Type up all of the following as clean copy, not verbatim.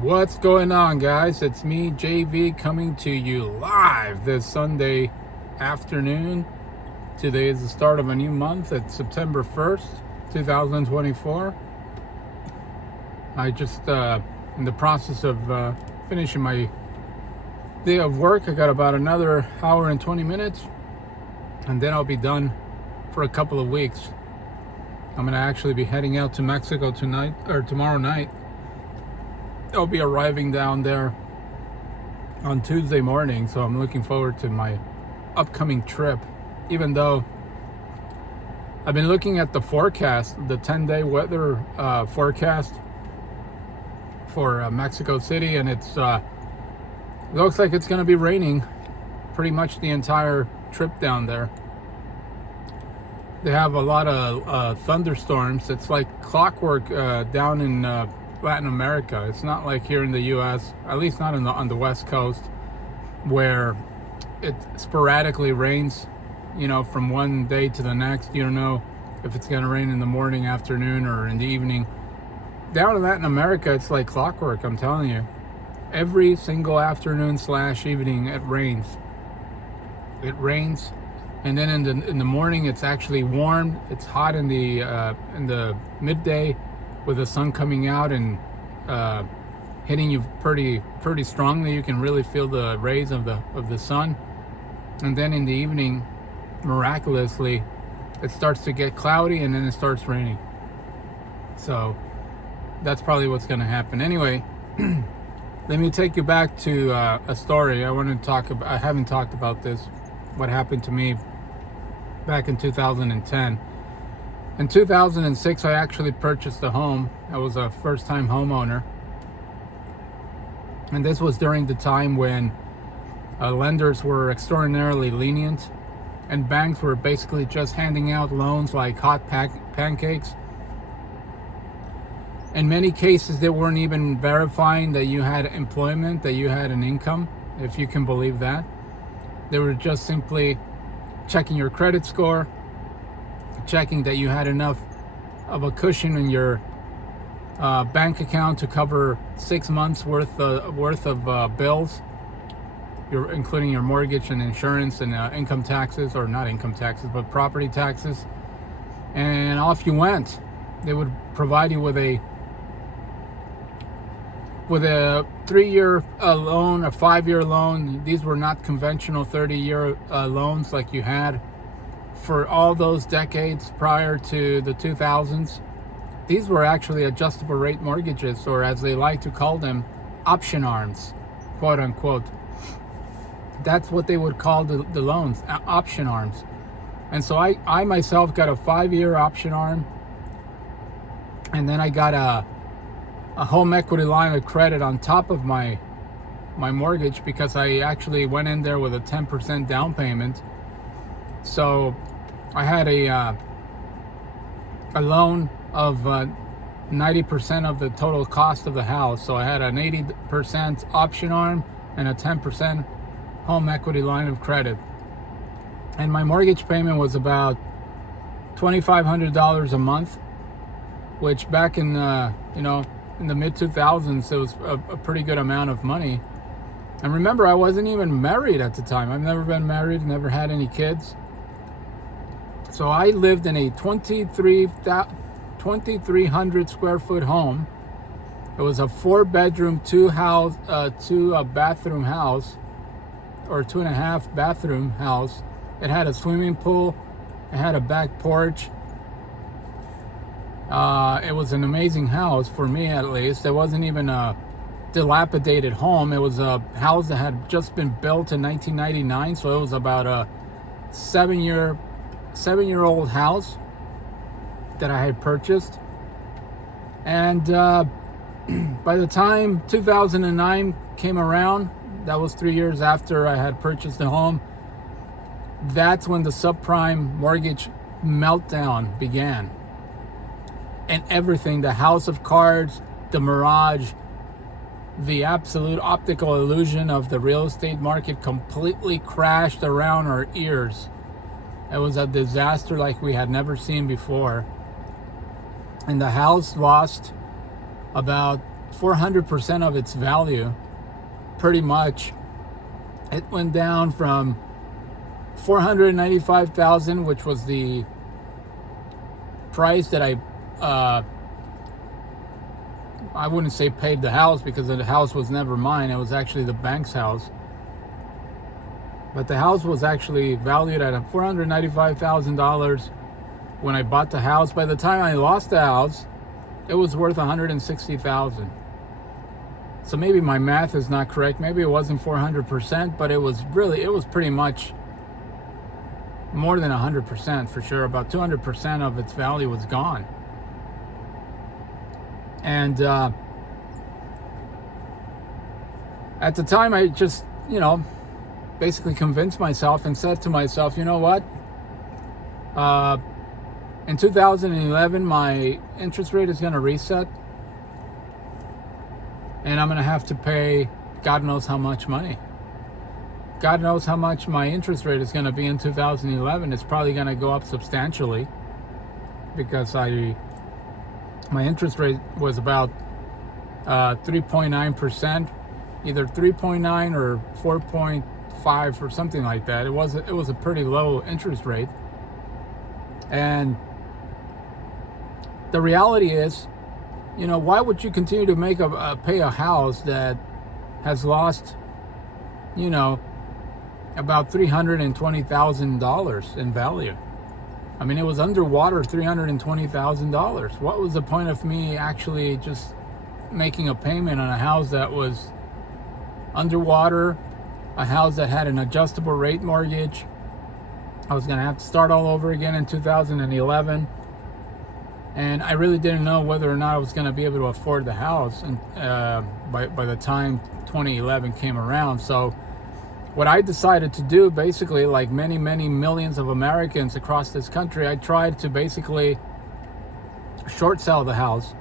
What's going on, guys? It's me, JV, coming to you live this Sunday afternoon. Today is the start of a new month. It's September 1st, 2024. I just in the process of finishing my day of work. I got about another hour and 20 minutes, and then I'll be done for a couple of weeks. I'm gonna actually be heading out to Mexico tonight or tomorrow night. I'll be arriving down there on Tuesday morning, so I'm looking forward to my upcoming trip. Even though I've been looking at the forecast, the 10-day weather forecast for Mexico City, and it looks like it's going to be raining pretty much the entire trip down there. They have a lot of thunderstorms. It's like clockwork down in Latin America. It's not like here in the U.S., at least not on the West Coast, where it sporadically rains, from one day to the next. You don't know if it's going to rain in the morning, afternoon, or in the evening. Down in Latin America, it's like clockwork, I'm telling you. Every single afternoon / evening, it rains. It rains, and then in the morning, it's actually warm. It's hot in the midday, with the sun coming out and hitting you pretty strongly. You can really feel the rays of the sun. And then in the evening, miraculously, it starts to get cloudy, and then it starts raining. So that's probably what's going to happen. Anyway, let me take you back to a story I want to talk about. I haven't talked about this, what happened to me back in 2010. In 2006, I actually purchased a home. I was a first-time homeowner. And this was during the time when lenders were extraordinarily lenient, and banks were basically just handing out loans like hot pancakes. In many cases, they weren't even verifying that you had employment, that you had an income, if you can believe that. They were just simply checking your credit score, checking that you had enough of a cushion in your bank account to cover 6 months worth of bills, including your mortgage and insurance and income taxes, or not income taxes, but property taxes. And off you went. They would provide you with a 3-year loan, a 5-year loan. These were not conventional 30-year loans like you had for all those decades prior to the 2000s. These were actually adjustable rate mortgages, or as they like to call them, option arms, quote unquote. That's what they would call the loans, option arms. And so I myself got a 5-year option arm, and then I got a home equity line of credit on top of my mortgage, because I actually went in there with a 10% down payment. So I had a loan of 90% of the total cost of the house. So I had an 80% option arm and a 10% home equity line of credit. And my mortgage payment was about $2,500 a month, which back in in the mid 2000s, it was a pretty good amount of money. And remember, I wasn't even married at the time. I've never been married, never had any kids. So I lived in a 2,300 square foot home. It was a 4-bedroom, 2-bathroom house, or 2.5 bathroom house. It had a swimming pool. It had a back porch. It was an amazing house, for me at least. It wasn't even a dilapidated home. It was a house that had just been built in 1999, so it was about a 7-year-old house that I had purchased. And by the time 2009 came around, that was 3 years after I had purchased the home, that's when the subprime mortgage meltdown began. And everything, the house of cards, the mirage, the absolute optical illusion of the real estate market completely crashed around our ears. It was a disaster like we had never seen before. And the house lost about 400% of its value, pretty much. It went down from 495,000, which was the price that I wouldn't say paid the house, because the house was never mine. It was actually the bank's house. But the house was actually valued at $495,000 when I bought the house. By the time I lost the house, it was worth $160,000. So maybe my math is not correct. Maybe it wasn't 400%, but it was pretty much more than 100% for sure. About 200% of its value was gone. And at the time, I just, basically convinced myself and said to myself, you know what? In 2011, my interest rate is going to reset. And I'm going to have to pay God knows how much money. God knows how much my interest rate is going to be in 2011. It's probably going to go up substantially, because my interest rate was about 3.9%, either 3.9 or 4.5 or something like that. It was a pretty low interest rate. And the reality is, why would you continue to pay a house that has lost, about $320,000 in value? I mean, it was underwater $320,000. What was the point of me actually just making a payment on a house that was underwater, a house that had an adjustable rate mortgage? I was going to have to start all over again in 2011. And I really didn't know whether or not I was going to be able to afford the house, and by the time 2011 came around. So what I decided to do, basically, like many millions of Americans across this country, I tried to basically short sell the house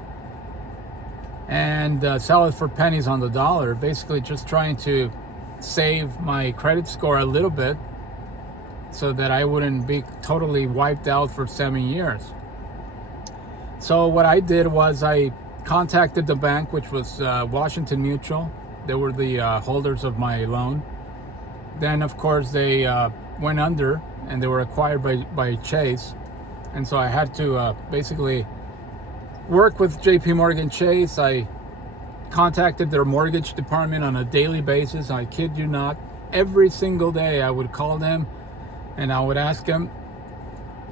and sell it for pennies on the dollar, basically just trying to save my credit score a little bit so that I wouldn't be totally wiped out for 7 years. So what I did was I contacted the bank, which was Washington Mutual. They were the holders of my loan. Then, of course, they went under, and they were acquired by Chase. And so I had to basically work with JP Morgan Chase. I contacted their mortgage department on a daily basis. I kid you not. Every single day I would call them, and I would ask them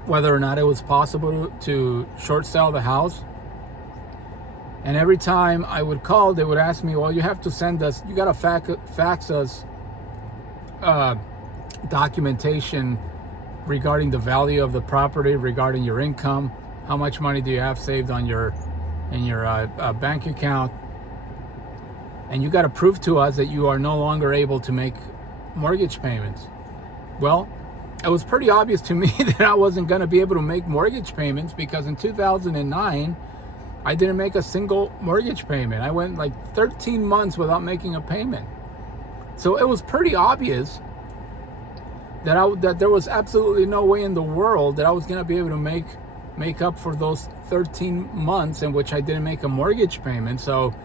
whether or not it was possible to short sell the house. And every time I would call, they would ask me, well, you have to send us, you got to fax us documentation regarding the value of the property, regarding your income, how much money do you have saved in your bank account, and you got to prove to us that you are no longer able to make mortgage payments. Well, it was pretty obvious to me that I wasn't going to be able to make mortgage payments, because in 2009 I didn't make a single mortgage payment. I went like 13 months without making a payment. So it was pretty obvious that there was absolutely no way in the world that I was going to be able to make up for those 13 months in which I didn't make a mortgage payment. So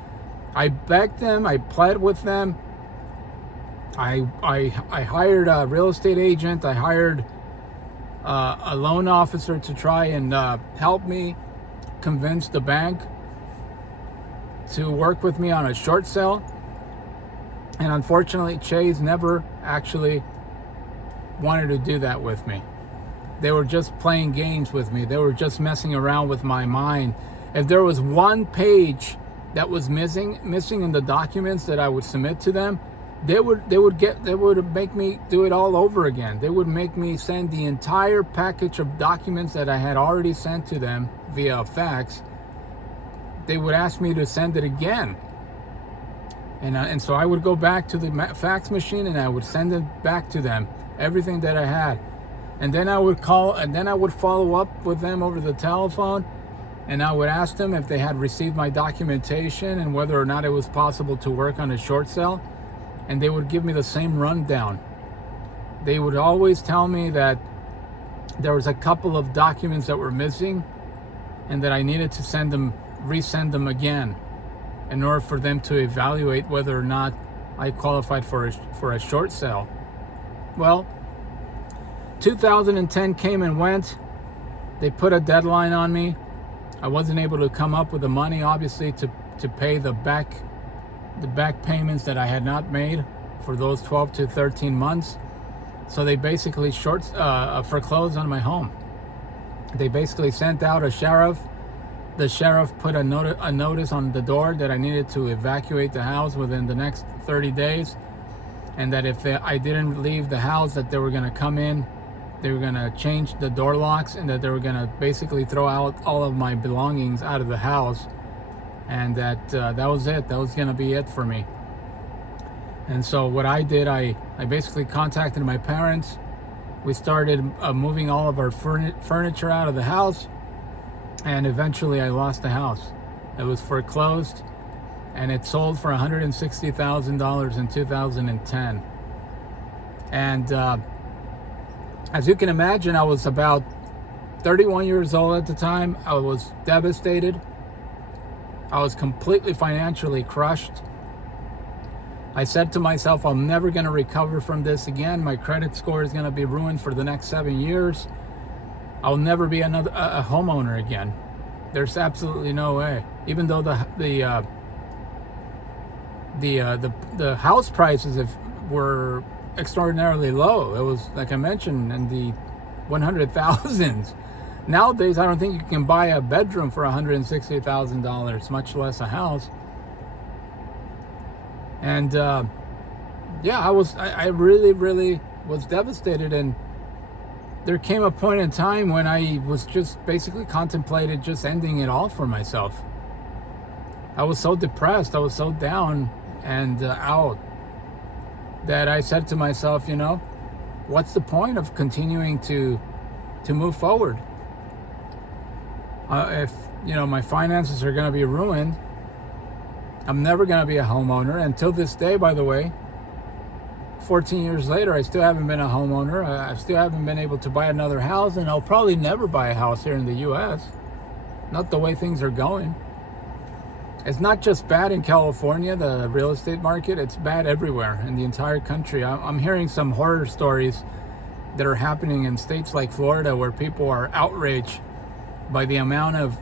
I begged them, I pled with them. I hired a real estate agent. I hired a loan officer to try and help me convince the bank to work with me on a short sale. And unfortunately, Chase never actually wanted to do that with me. They were just playing games with me. They were just messing around with my mind. If there was one page that was missing in the documents that I would submit to them, they would make me do it all over again. They would make me send the entire package of documents that I had already sent to them via fax. They would ask me to send it again. And so I would go back to the fax machine and I would send it back to them, everything that I had. And then I would call, and then I would follow up with them over the telephone, and I would ask them if they had received my documentation and whether or not it was possible to work on a short sale. And they would give me the same rundown. They would always tell me that there was a couple of documents that were missing and that I needed to resend them again. in order for them to evaluate whether or not I qualified for a short sale. Well, 2010 came and went. They put a deadline on me. I wasn't able to come up with the money, obviously, to pay the back payments that I had not made for those 12 to 13 months. So they basically foreclosed on my home. They basically sent out a sheriff. The sheriff put a notice on the door that I needed to evacuate the house within the next 30 days, and that if I didn't leave the house, that they were going to come in, they were going to change the door locks, and that they were going to basically throw out all of my belongings out of the house, and that was it. That was going to be it for me. And so what I did, I basically contacted my parents. We started moving all of our furniture out of the house, and eventually I lost the house. It was foreclosed, and it sold for $160,000 in 2010. And as you can imagine, I was about 31 years old at the time. I was devastated. I was completely financially crushed. I said to myself, I'm never going to recover from this again. My credit score is going to be ruined for the next 7 years. I'll never be a homeowner again. There's absolutely no way. Even though the house prices were extraordinarily low. It was, like I mentioned, in the 100,000s. Nowadays, I don't think you can buy a bedroom for $160,000, much less a house. And I really was devastated. And there came a point in time when I was just basically contemplated just ending it all for myself. I was so depressed, I was so down and out, that I said to myself, what's the point of continuing to move forward? If my finances are going to be ruined, I'm never going to be a homeowner. Until this day, by the way, 14 years later, I still haven't been a homeowner. I still haven't been able to buy another house, and I'll probably never buy a house here in the U.S. Not the way things are going. It's not just bad in California, the real estate market. It's bad everywhere in the entire country. I'm hearing some horror stories that are happening in states like Florida, where people are outraged by the amount of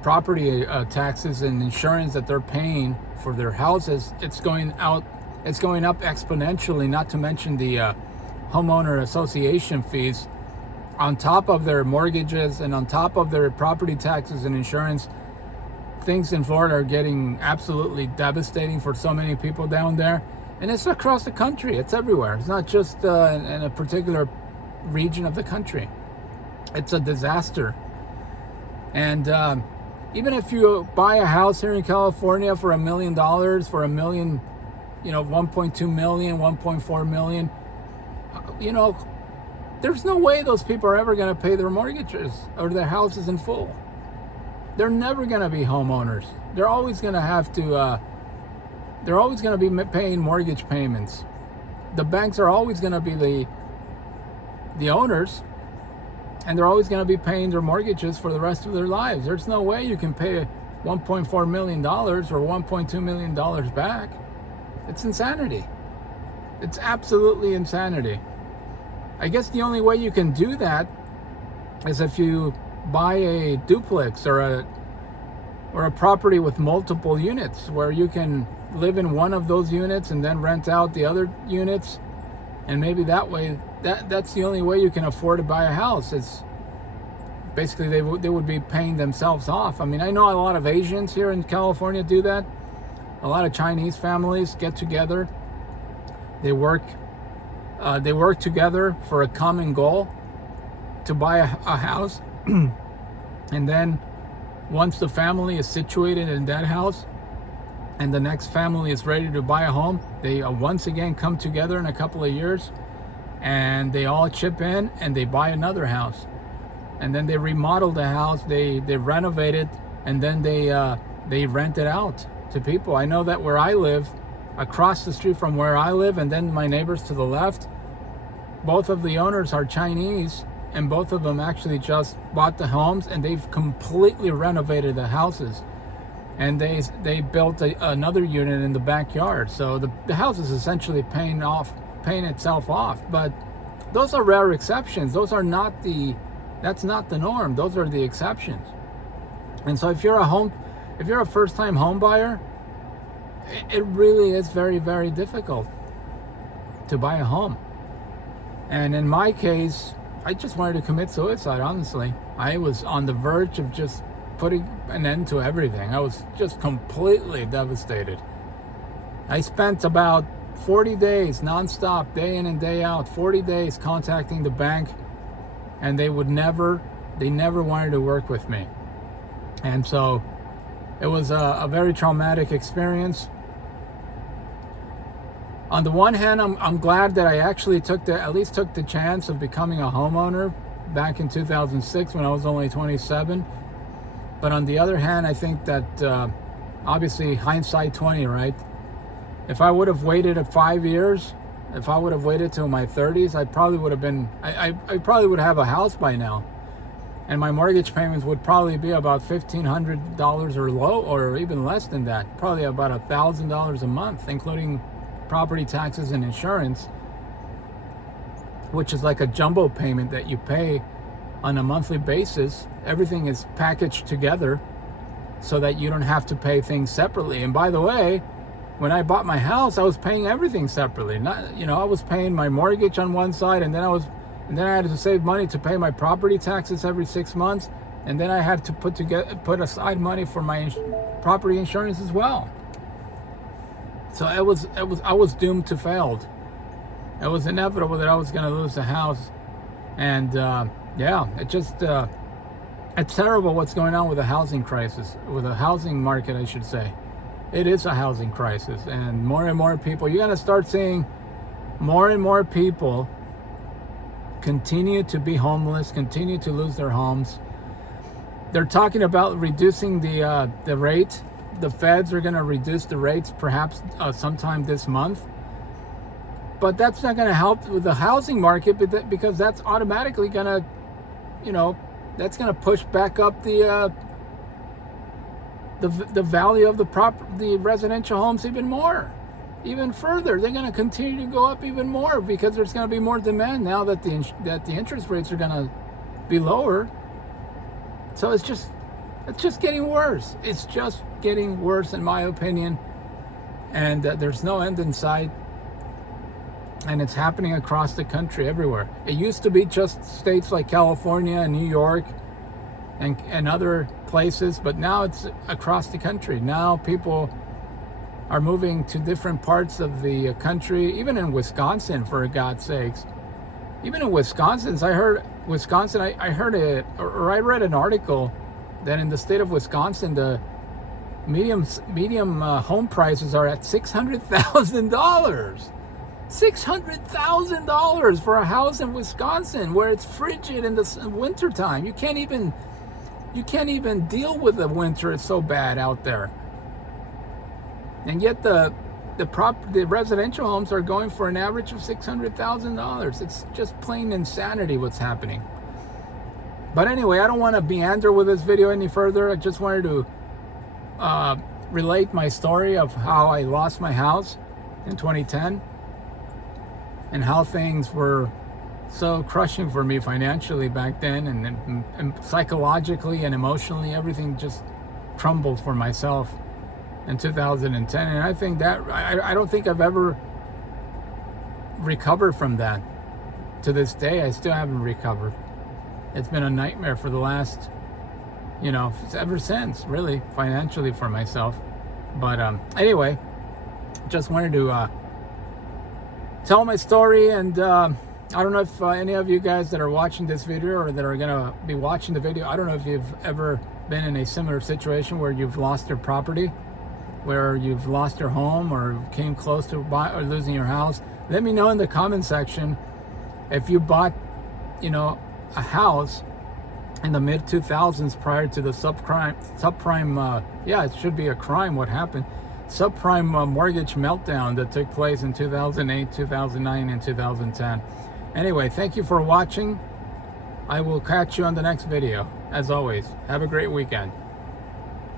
property taxes and insurance that they're paying for their houses. It's going up exponentially, not to mention the homeowner association fees on top of their mortgages and on top of their property taxes and insurance. Things in Florida are getting absolutely devastating for so many people down there, and it's across the country. It's everywhere. It's not just in a particular region of the country. It's a disaster. And even if you buy a house here in California for $1 million, for $1 million, 1.2 million, 1.4 million, there's no way those people are ever going to pay their mortgages or their houses in full. They're never going to be homeowners. They're always going to have to, they're always going to be paying mortgage payments. The banks are always going to be the owners, and they're always going to be paying their mortgages for the rest of their lives. There's no way you can pay $1.4 million or $1.2 million back. It's insanity. It's absolutely insanity. I guess the only way you can do that is if you buy a duplex or a property with multiple units, where you can live in one of those units and then rent out the other units, and maybe that way that's the only way you can afford to buy a house. It's basically they would be paying themselves off. I mean, I know a lot of Asians here in California do that. A lot of Chinese families get together. They work together for a common goal to buy a house. And then once the family is situated in that house and the next family is ready to buy a home, they once again come together in a couple of years, and they all chip in and they buy another house, and then they remodel the house, they renovate it, and then they rent it out to people. I know that where I live, across the street from where I live, and then my neighbors to the left, both of the owners are Chinese, and both of them actually just bought the homes, and they've completely renovated the houses. and they built another unit in the backyard. So the house is essentially paying itself off. But those are rare exceptions. Those are not that's not the norm. Those are the exceptions. And so if you're a first-time home buyer, it really is very, very difficult to buy a home. And in my case, I just wanted to commit suicide, honestly. I was on the verge of just putting an end to everything. I was just completely devastated. I spent about 40 days nonstop, day in and day out, 40 days contacting the bank, and they never wanted to work with me. And so it was a very traumatic experience. On the one hand, I'm glad that I actually at least took the chance of becoming a homeowner back in 2006 when I was only 27. But on the other hand, I think that obviously hindsight 20, right? If I would have waited 5 years, if I would have waited till my 30s, I probably would have been, I probably would have a house by now. And my mortgage payments would probably be about $1,500 or low, or even less than that. Probably about $1,000 a month, including property taxes and insurance, which is like a jumbo payment that you pay on a monthly basis. Everything is packaged together so that you don't have to pay things separately. And by the way, when I bought my house, I was paying everything separately. I was paying my mortgage on one side, and then I had to save money to pay my property taxes every 6 months, and then I had to put aside money for my property insurance as well. So I was doomed to fail. It was inevitable that I was going to lose the house, and it's terrible what's going on with the housing crisis, with the housing market, I should say. It is a housing crisis, and more people. You're going to start seeing more and more people continue to be homeless, continue to lose their homes. They're talking about reducing the rate. The feds are going to reduce the rates perhaps sometime this month. But that's not going to help with the housing market, because that's automatically going to, that's going to push back up the value of the residential homes even further. They're going to continue to go up even more, because there's going to be more demand now that the interest rates are going to be lower. So it's just getting worse. It's just getting worse, in my opinion, and there's no end in sight. And it's happening across the country, everywhere. It used to be just states like California and New York and other places, but now it's across the country. Now people are moving to different parts of the country, even in Wisconsin, for God's sakes. Even in Wisconsin, I read an article that in the state of Wisconsin, the medium home prices are at $600,000. $600,000 for a house in Wisconsin, where it's frigid in the wintertime. You can't even deal with the winter. It's so bad out there. And yet the residential homes are going for an average of $600,000. It's just plain insanity what's happening. But anyway, I don't want to meander with this video any further. I just wanted to relate my story of how I lost my house in 2010, and how things were so crushing for me financially back then, and psychologically and emotionally, everything just crumbled for myself in 2010. And I think that I don't think I've ever recovered from that. To this day, I still haven't recovered. It's been a nightmare for the last, ever since, really, financially for myself. But anyway, just wanted to tell my story, and I don't know if any of you guys that are watching this video or that are going to be watching the video, I don't know if you've ever been in a similar situation where you've lost your property, where you've lost your home, or came close to losing your house. Let me know in the comment section if you bought, a house in the mid 2000s prior to the subprime, it should be a crime what happened, subprime mortgage meltdown that took place in 2008, 2009, and 2010. Anyway, thank you for watching. I will catch you on the next video. As always, have a great weekend.